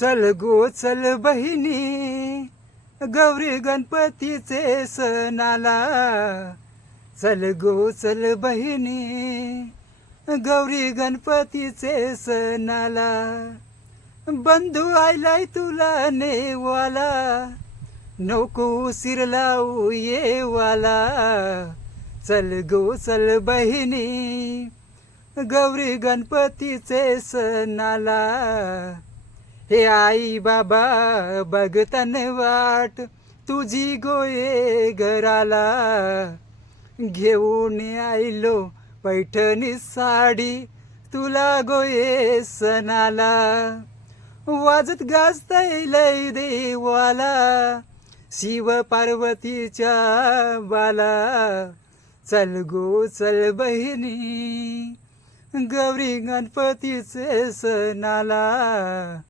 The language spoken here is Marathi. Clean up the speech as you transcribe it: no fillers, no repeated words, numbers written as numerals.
चल गो चल बहिणी, गौरी गणपतीचे सणाला. चल गो चल बहिणी, गौरी गणपतीचे सणाला. बंधू आयलाय तुला नेवाला, नको उशीर लावू येवाला. चल गो चल बहिणी, गौरी गणपतीचे सणाला. हे आई बाबा बघतन वाट तुझी गोये घराला. घेऊन आयलो पैठणी साडी तुला गोये सणाला. वाजत गाजतय लय देवाला, शिव पार्वतीच्या बाला. चल गो चल बहिणी, गौरी गणपतीचे सणाला.